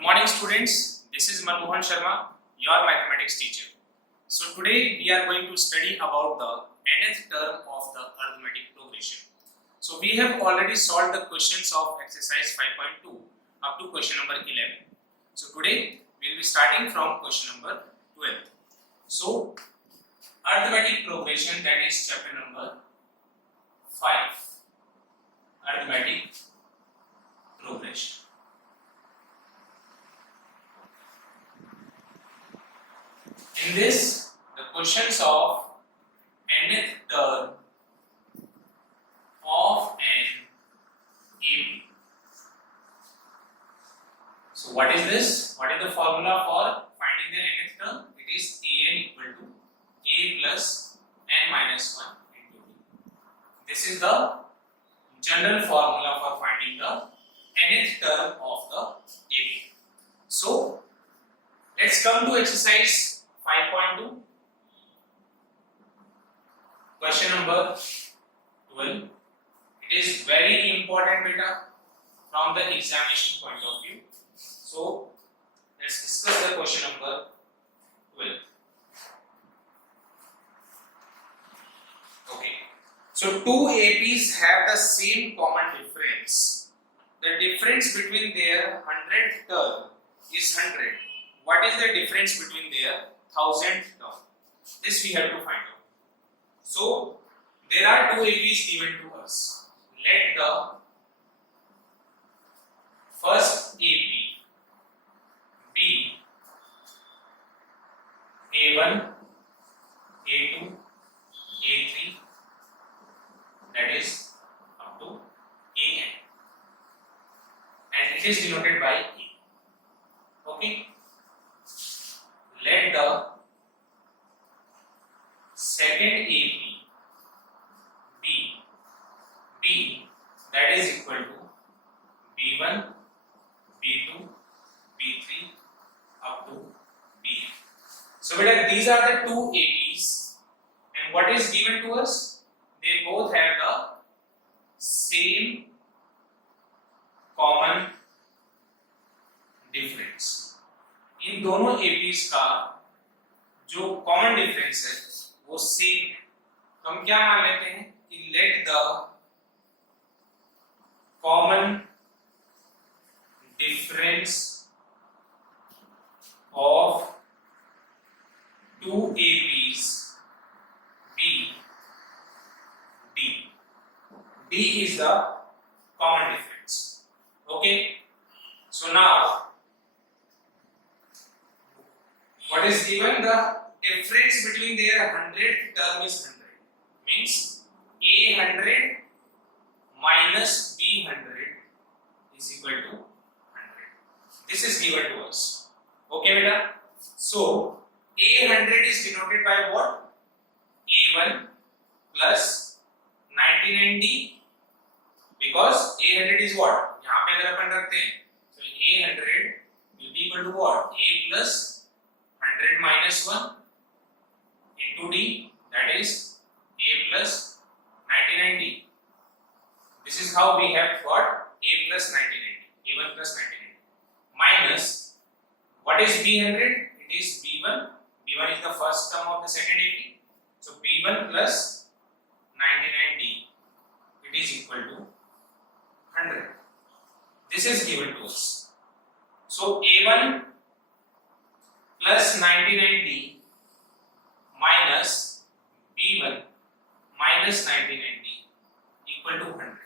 Good morning students, this is Manmohan Sharma, your mathematics teacher. So today we are going to study about the nth term of the arithmetic progression. So we have already solved the questions of exercise 5.2 up to question number 11. So today we will be starting from question number 12. So arithmetic progression, that is chapter number 5, arithmetic progression. In this, the questions of nth term of an AP. So what is this? What is the formula for finding the nth term? It is an equal to a plus n minus 1 into b. This is the general formula for finding the nth term of the AP. So let's come to exercise 5.2, question number 12. It is very important beta from the examination point of view. So let's discuss the question number 12. Okay, so two APs have the same common difference. The difference between their 100th term is 100. What is the difference between their 1000th term? This we have to find out. So there are two APs given to us. Let the first AP be A1, A2, A3, that is up to AN, and it is denoted by A. Okay. Let the second AP be B, that is equal to B1, B2, B3 up to Bn. So beta, these are the two APs, and what is given to us? They both have the same common difference. इन दोनों APs का जो common difference है वो same है, तो हम क्या मान लेते हैं कि let the common difference of two APs be D. D is the common difference. Okay, so now what is given? The difference between their 100th term is 100, means A100 minus B100 is equal to 100. This is given to us. Okay beta, so A100 is denoted by what? A1 plus 99D, because A100 is what? यहाँ पे अगर अपन रखते हैं तो A100 will be equal to what? A plus 100 minus 1 into D, that is A plus 99D. This is how we have got A plus 99D, A1 plus 99D, minus what is B100? It is B1. B1 is the first term of the second AP. So B1 plus 99D, it is equal to 100. This is given to us. So A1 plus 99D minus B1 minus 99D equal to 100.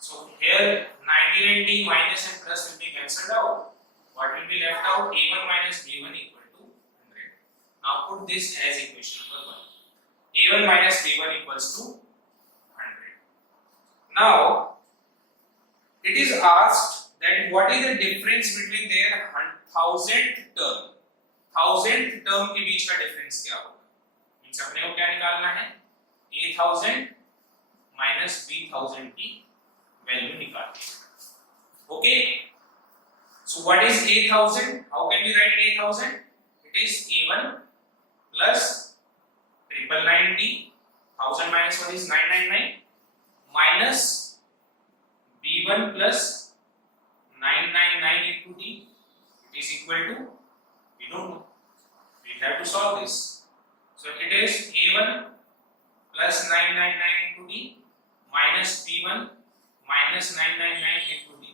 So here 99D minus and plus will be cancelled out. What will be left out? A1 minus B1 equal to 100. Now put this as equation number 1. A1 minus B1 equals to 100. Now it is asked that what is the difference between their 1000th term. 1000th term के बीच का difference क्या होगा? Means अपने को क्या निकालना है? A1000 minus B1000 की वैल्यू निकालनी है. Okay, so what is A1000? How can we write A1000? It is A1 plus 999D, 1000 minus 1 is 999, minus B1 plus 999 into d, it is equal to, we don't know, we have to solve this. So it is a1 plus 999 into d minus b1 minus 999 into d.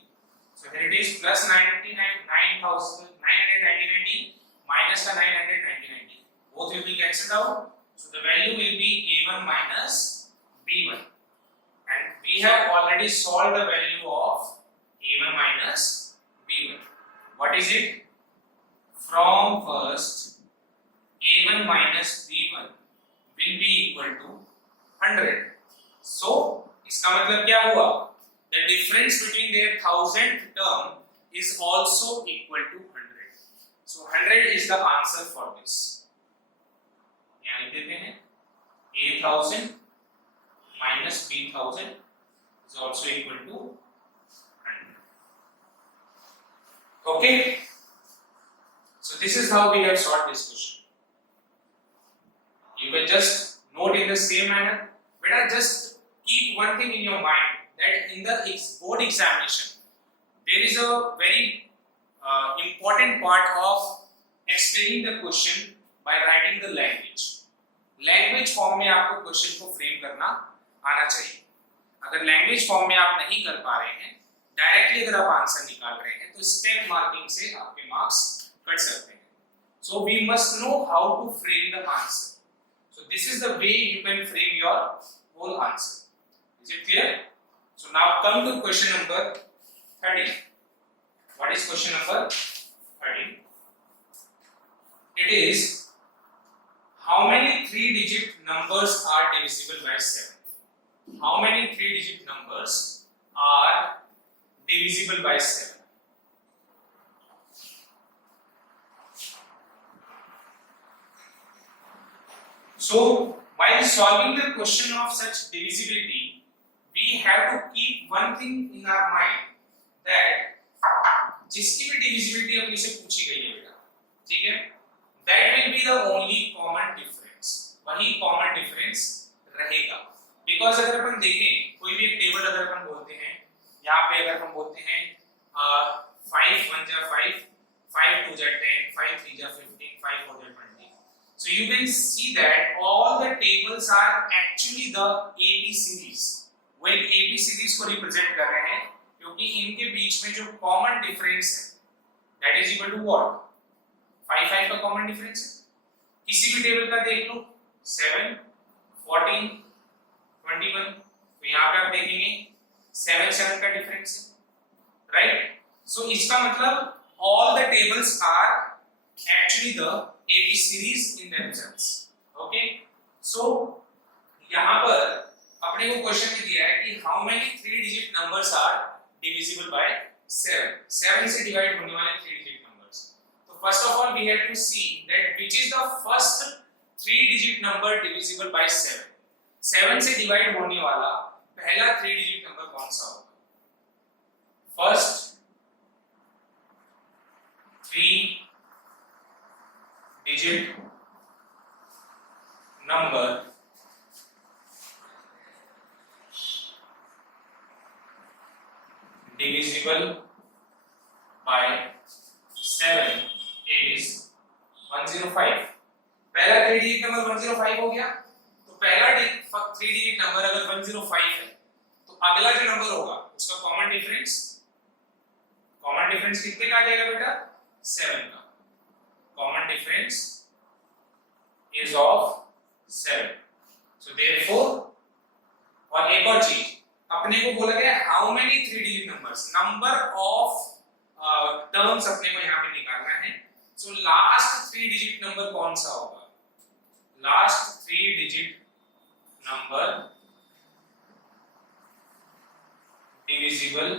So here it is plus 999d minus the 999d. Both will be cancelled out. So the value will be a1 minus b1. And we have already solved the value of a1 minus b1. What is it? From first, a1 minus b1 will be equal to 100. So इसका मतलब क्या हुआ? The difference between their 1000th term is also equal to 100. So 100 is the answer for this. यहाँ लिख देते हैं a1000 minus b1000 is also equal to 100. Okay. So this is how we have solved this question. You can just note in the same manner. But just keep one thing in your mind, that in the board examination there is a very important part of explaining the question by writing the language. Language form में आपको question को frame करना आना चाहिए. अगर language form में आप नहीं कर पा रहे हैं, directly अगर आप आंसर निकाल रहे हैं, तो step marking से आपके marks कट सकते हैं. So we must know how to frame the answer. So this is the way you can frame your whole answer. Is it clear? So now come to question number 13. What is question number 13? It is, how many 3-digit numbers are divisible by 7? How many 3-digit numbers are divisible by 7? So while solving the question of such divisibility, we have to keep one thing in our mind, that जिसकी भी divisibility अपने से पूछी गई है बेटा, ठीक है, that will be the only common difference. वही common difference रहेगा. Because अगर अपन देखें कोई भी एक टेबल अगर अपन बोलते हैं, यहाँ पे अगर हम बोलते हैं 5 1 जा 5, 5 2 जा 10, 5 3 जा 15, 5 4 जा 20. So you can see that all the tables are actually the AP series. वो एक AP series को represent कर रहे हैं, क्योंकि इनके बीच में जो common difference है, that is equal to what? 5 5 का common difference है. किसी भी टेबल का देख लो, 7 14 21, तो यहाँ पे आप देखेंगे 7 7 का difference है, right? So इसका मतलब all the tables are actually the AP series in themselves. Okay, so यहाँ पर अपने को क्वेश्चन में दिया है कि how many 3-digit numbers are divisible by 7. 7 से डिवाइड होने वाले 3-digit numbers. तो first of all we have to see that which is the first 3-digit number divisible by 7. 7 से डिवाइड होने वाला पहला 3-digit नंबर कौन सा होगा? First 3-digit number divisible by 7 is 105. पहला 3-digit नंबर 105 हो गया. तो पहला 3-digit नंबर अगर 105 है, तो अगला जो नंबर होगा उसका कॉमन डिफरेंस कितने का आ जाएगा बेटा? 7 का. Common difference is of 7. So therefore, और एक और चीज अपने को बोला गया how many 3-digit numbers, number of terms अपने को यहाँ पे निकालना है. So last 3-digit number कौन सा होगा? Last 3-digit number divisible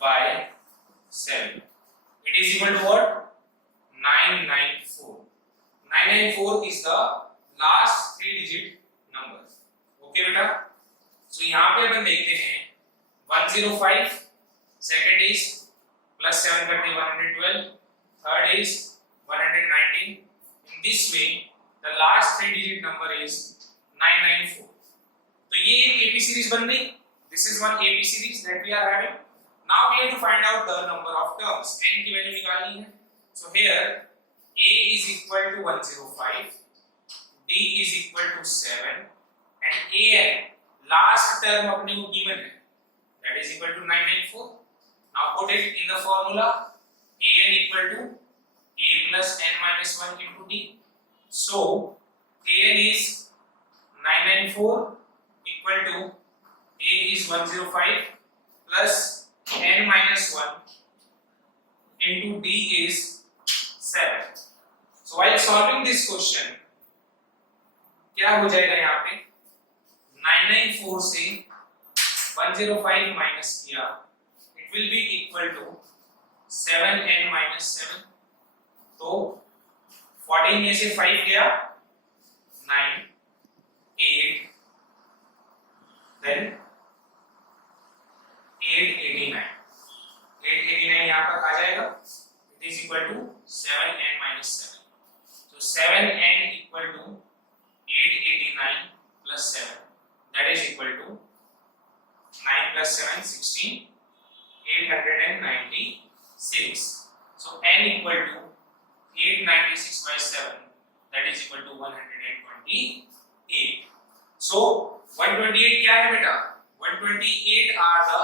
by 7. It is equal to what? 994. 994 is the last 3-digit number. Okay बेटा? So यहाँ पे अपन देखते हैं 105, second is plus 7 करते 112, third is 119. In this way, the last 3-digit number is 994. तो ये एक AP series बन गई. This is one AP series that we are having. Now we have to find out the number of terms. n की value निकालनी है. So here a is equal to 105, b is equal to 7 and an last term अपने को given है, that is equal to 994. Now put it in the formula. an equal to a plus n minus 1 into d. So an is 994 equal to a is 105 plus n minus 1 into d is 7. So while solving this question, क्या हो जाएगा यहाँ पे? 994 से 105 minus किया, it will be equal to 7n minus 7. तो 14 में से 5 गया 9, 8, then 889. 889 यहाँ पर आ जाएगा. It is equal to 7n minus 7. So 7n equal to 889 plus 7. That is equal to 9 plus 7, 16. 896. So n equal to 896 by 7. That is equal to 128. So 128 क्या है बेटा? 128 are the,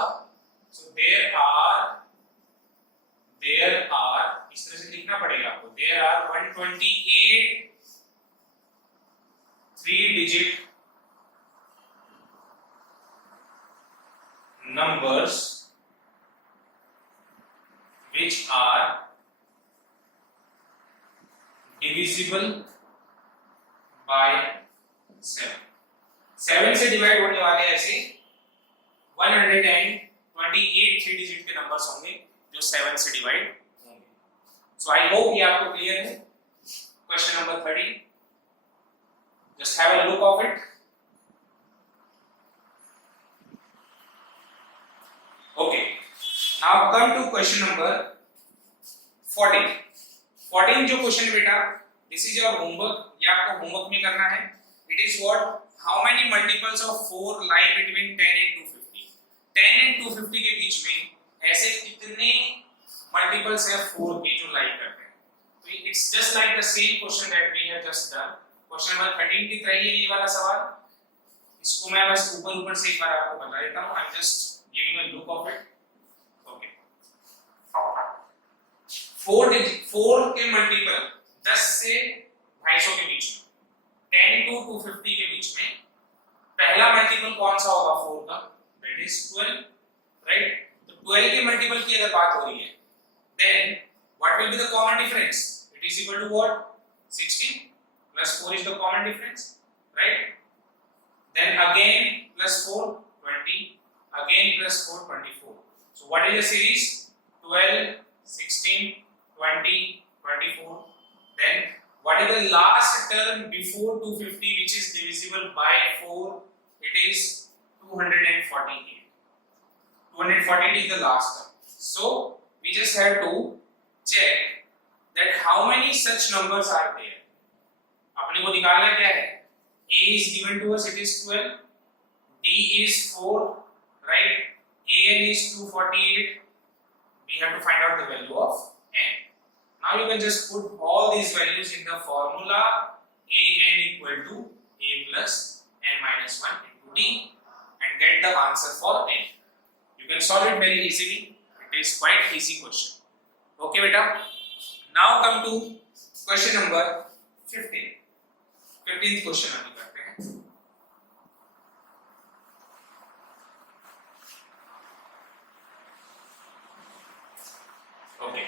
so there are इस तरह से लिखना पड़ेगा आपको. There are 128 3-digit numbers which are divisible by 7. 7 से डिवाइड होने वाले ऐसे 128 3-digit के नंबर्स होंगे जो 7 से डिवाइड होंगे. सो आई होप ये आपको क्लियर है. Question number 30, just have a look of it. Okay, now come to question number 14. 14 जो क्वेश्चन बेटा, this is your homework. ये आपको होमवर्क में करना है. It is what? How many multiples of 4 lie between 10 and 250? 10 and 250 के बीच में ऐसे कितने मल्टीपल्स है 4 के जो लाई करते हैं? तो it's just like the same question that we have just done. Question number 13 की तरह ये वाला सवाल. इसको मैं बस ऊपर से एक बार आपको बता देता हूँ. I'm just giving a look of it. Okay. 4 के मल्टीपल 10 से 250 के बीच में, 10 to 250 के बीच में पहला मल्टीपल कौन सा होगा 4 का? That is 12, right? तो 12 के मल्टीपल की अगर बात हो रही है, then what will be the common difference? It is equal to what? 16 plus 4 is the common difference, right? Then again plus 4, 20, again plus 4, 24. So what is the series? 12, 16, 20, 24. Then what is the last term before 250 which is divisible by 4? It is 248. 248 is the last term. So we just have to check that how many such numbers are there. अपने को निकालना क्या है? A is given to us, it is 12. D is 4, right? An is 248. We have to find out the value of n. Now you can just put all these values in the formula. An equal to a plus n minus 1 into d and get the answer for n. You can solve it very easily. It is quite easy question. Okay, beta. Now come to question number 15. 15th question अभी करते हैं. Okay.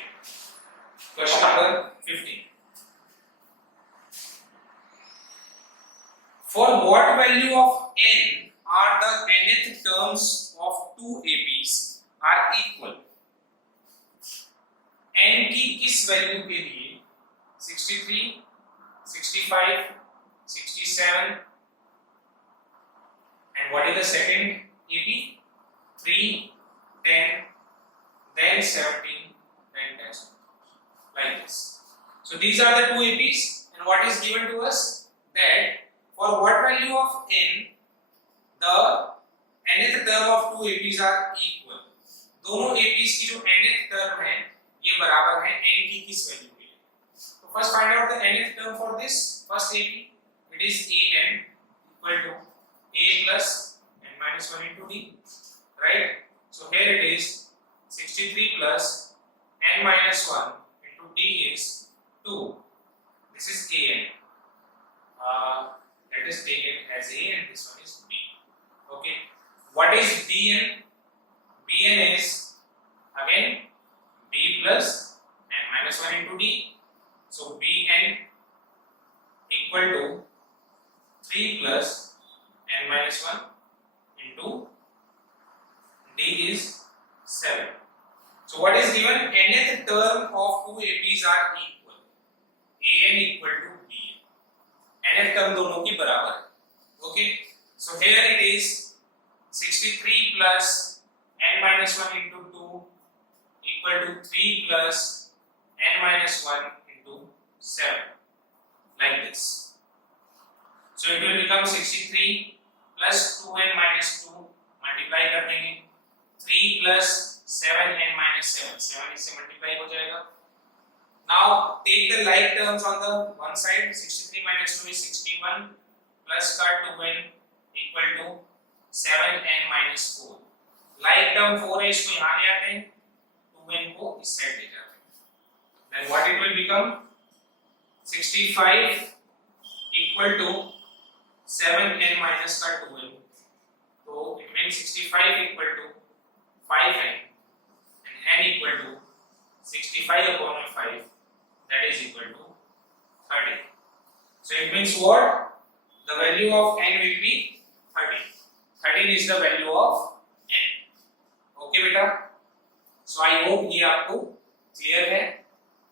Question number 15. For what value of n are the nth terms of two APs are equal? n की किस value के लिए 63, 65, 67 and what is the second AP? 3, 10, then 17, then 10. Like this. So these are the two APs and what is given to us? That for what value of n the nth term of two APs are equal. दोनों APs की जो nth term है ये बराबर है n की किस value के लिए। तो first find out the nth term for this first AP, it is an equal to a plus n minus 1 into d, right? So here it is 63 plus n minus 1 into d is 2. This is an. Let us take it as a and this one is b. Okay. What is bn? Bn is again b plus n minus 1 into d. So bn equal to 3 plus n minus 1 into d is 7. So what is given? Nth term of two APs are equal. An equal to bn. Nth term दोनों की बराबर है. Okay. So here it is 63 plus n minus 1 into 2 equal to 3 plus n minus 1 into 7. Like this. So it will become 63 plus 2n minus 2 multiply कर देंगे 3 plus 7n minus 7, 7 इससे multiply हो जाएगा. Now take the like terms on the one side. 63 minus 2 is 61 plus का 2n equal to 7n minus 4. Like term 4 है इसको यहाँ ले आते हैं, 2n को इस साइड ले जाते हैं. Then what it will become? 65 equal to 7n minus का 2n. So it means 65 equal to 5n and n equal to 65 upon 5, that is equal to 30. So it means what? The value of n will be 13. 13 is the value of n. Okay बेटा? So I hope ये आपको clear है.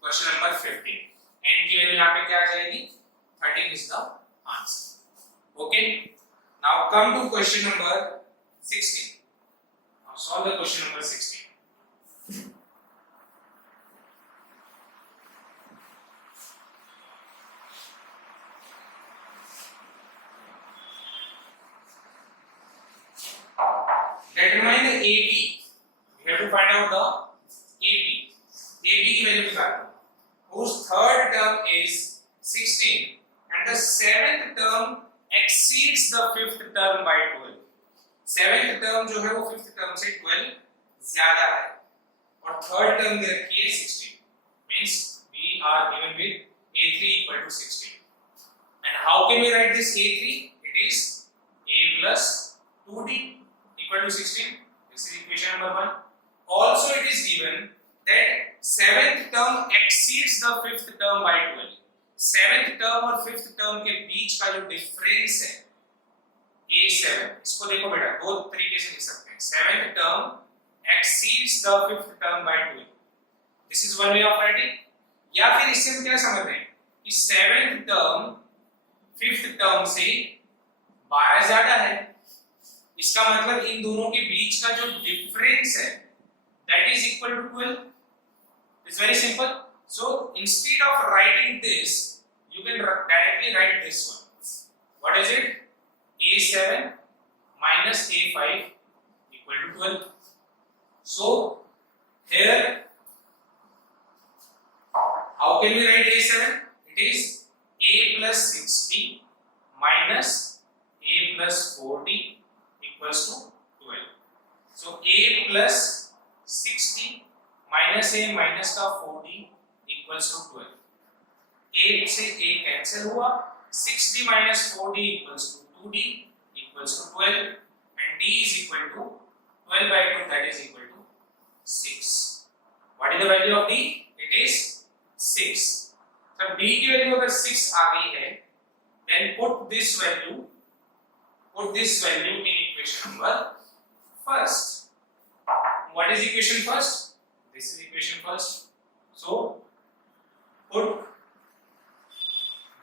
Question number 15. n की value यहाँ पे क्या आ जाएगी? 13 is the answer. Okay? Now come to question number 16. Now solve the question number 16. Determine the AP. We have to find out the AP. AP की value निकालना. Whose third term is 16 and the seventh term exceeds the fifth term by 12. Seventh term जो है वो fifth term से 12 ज्यादा है और third term दे रखी है 16. Means we are given with A3 equal to 16. And how can we write this A3? It is A plus 2D equal to 16. This is equation number 1. Also it is given that seventh term exceeds the fifth term by 12. Seventh term और fifth term के बीच का जो difference है A7, इसको देखो बेटा दो तरीके से लिख सकते हैं. Seventh term exceeds the fifth term by 12. This is one way of writing. या फिर इससे हम क्या समझ रहे हैं कि सेवेंथ टर्म फिफ्थ टर्म से 12 ज्यादा है. इसका मतलब इन दोनों के बीच का जो डिफरेंस है that is equal to 12. It's very simple. So instead of writing this, you can directly write this one. What is it? A7 minus A5 equal to 12. So here, how can we write A7? It is A plus 60 minus A plus 40 equals to 12. So A plus 60 minus A minus का 40 equals to 12. 8 से 8 cancel हुआ. 60 minus 4d equals to 2d equals to 12 and d is equal to 12 by 2, that is equal to 6. What is the value of d? It is 6. So d की value अगर 6 आ गई है then put this value in equation number first. What is equation first? This is equation first. So put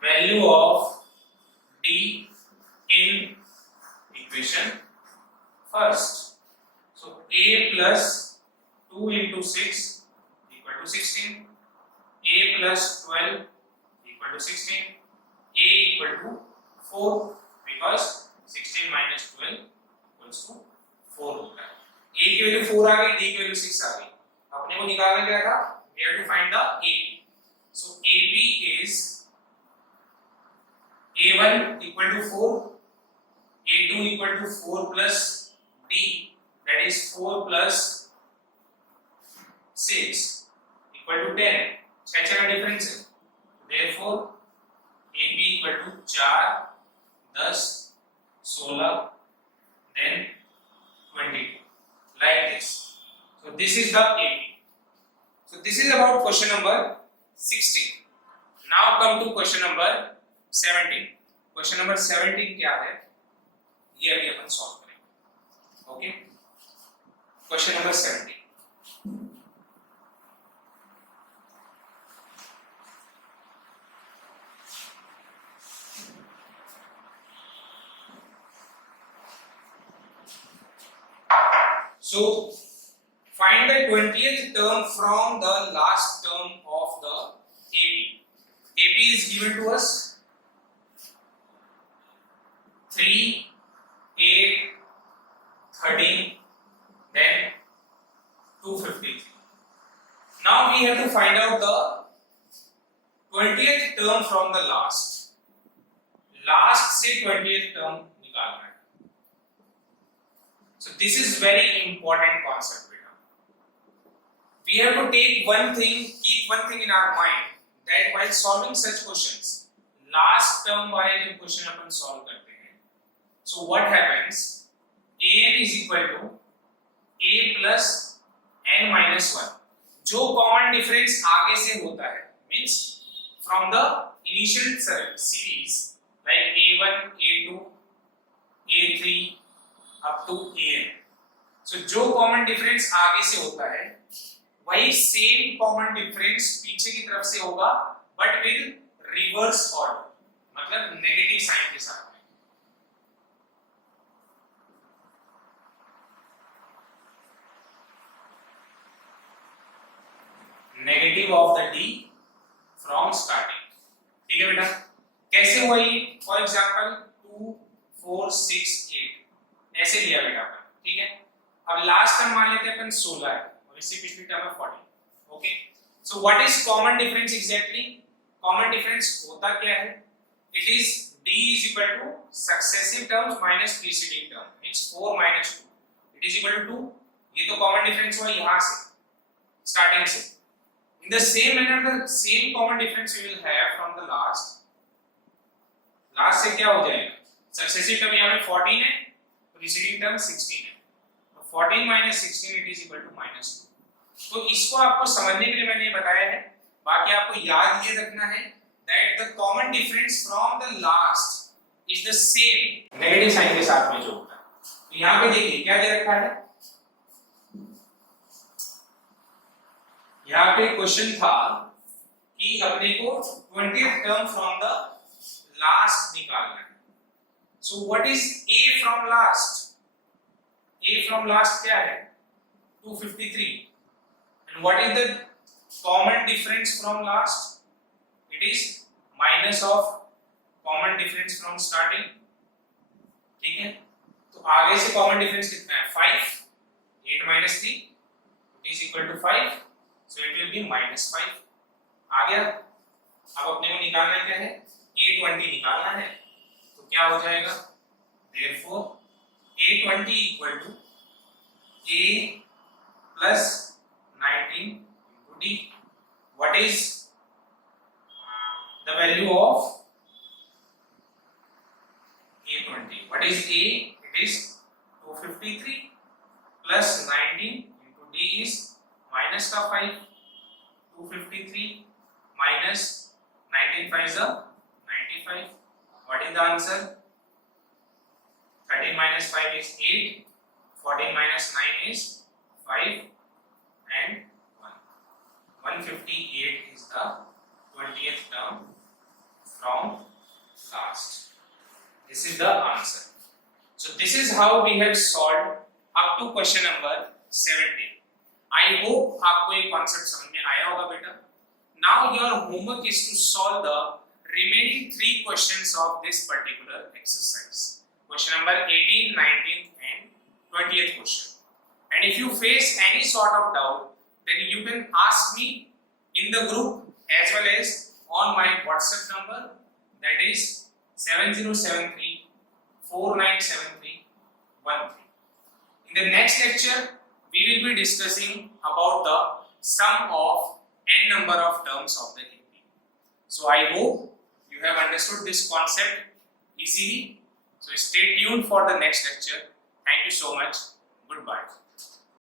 value of d in equation first. So a plus 2 into 6 equal to 16. A plus 12 equal to 16. A equal to 4 because 16 minus 12 equals to 4 होता है. a की value 4 आ गई, d की value 6 आ गई। अपने को निकालना क्या था, we have to find the AP. So AP is A1 equal to 4, A2 equal to 4 plus D, that is 4 plus 6 equal to 10. 6 का डिफरेंस है, therefore AP equal to 4, 10, 16, then 22, like this. So this is the AP. So this is about question number 16. Now come to question number 17. Question number 17 क्या है, ये अभी अपन solve करेंगे। Okay, question number 17। So find the 20th term from the last term of the AP. AP is given to us 3, 8, 13, then 253. Now we have to find out the 20th term from the last. Last से 20th term निकालना है। So this is very important concept, beta. We have to take one thing, keep one thing in our mind, that while solving such questions, last term वाले जो question अपन solve करते हैं, so what happens? an is equal to a plus n minus 1. जो common difference आगे से होता है, means from the initial series like a1, a2, a3 up to an. So जो common difference आगे से होता है, वही same common difference पीछे की तरफ से होगा, but with reverse order, मतलब negative sign के साथ में। Negative of the d from starting. ठीक है बेटा, कैसे हुआ ये? फॉर एग्जाम्पल 2, 4, 6, 8 ऐसे लिया बेटा अपन, ठीक है। अब लास्ट टर्म मान लेते हैं अपन 16 है और इससे पिछली टर्म है 14। Okay, so what is common difference exactly? Common difference होता क्या है? It is d is equal to successive terms minus preceding term, means 4 minus 2, it is equal to 2। ये तो कॉमन डिफरेंस हुआ यहाँ से स्टार्टिंग से। In the same manner, the same common difference we will have from the last. Last से क्या हो जाएगा? Successive term यहाँ पे 14 है, preceding term 16 है, तो 14 minus 16 it is equal to minus 2। तो इसको आपको समझने के लिए मैंने ये बताया है। बाकी आपको याद ये रखना है that the common difference from the last is the same negative sign के साथ में जो होता है। तो यहाँ पे देखिए क्या दे रखा है, यहाँ पे क्वेश्चन था कि अपने को 20th term from the last निकालना है। So what is a from last? A from last क्या है? 253। And what is the common difference from last? It is minus of common difference from starting। ठीक है, तो आगे से common difference कितना है? 5। 8 minus 3 it is equal to 5, so it will be minus 5। आ गया। अब अपने को निकालना क्या है? A20 निकालना है, तो क्या हो जाएगा? Therefore A20 equal to A plus 19 into D. What is the value of A20? What is A? It is 253 plus 19 into D is minus का 5। 253 minus 19 5 is 95। What is the answer? 13 minus 5 is 8, 14 minus 9 is 5 and 1। 158 is the 20th term from last. This is the answer. So this is how we have solved up to question number 17. I hope आपको ये concept समझ में आया होगा बेटा। Now your homework is to solve the remaining 3 questions of this particular exercise. Question number 18, 19 and 20th question. And if you face any sort of doubt, then you can ask me in the group as well as on my WhatsApp number, that is 7073 4973 13. In the next lecture, we will be discussing about the sum of n number of terms of the AP. So I hope you have understood this concept easily. So stay tuned for the next lecture. Thank you so much. Goodbye.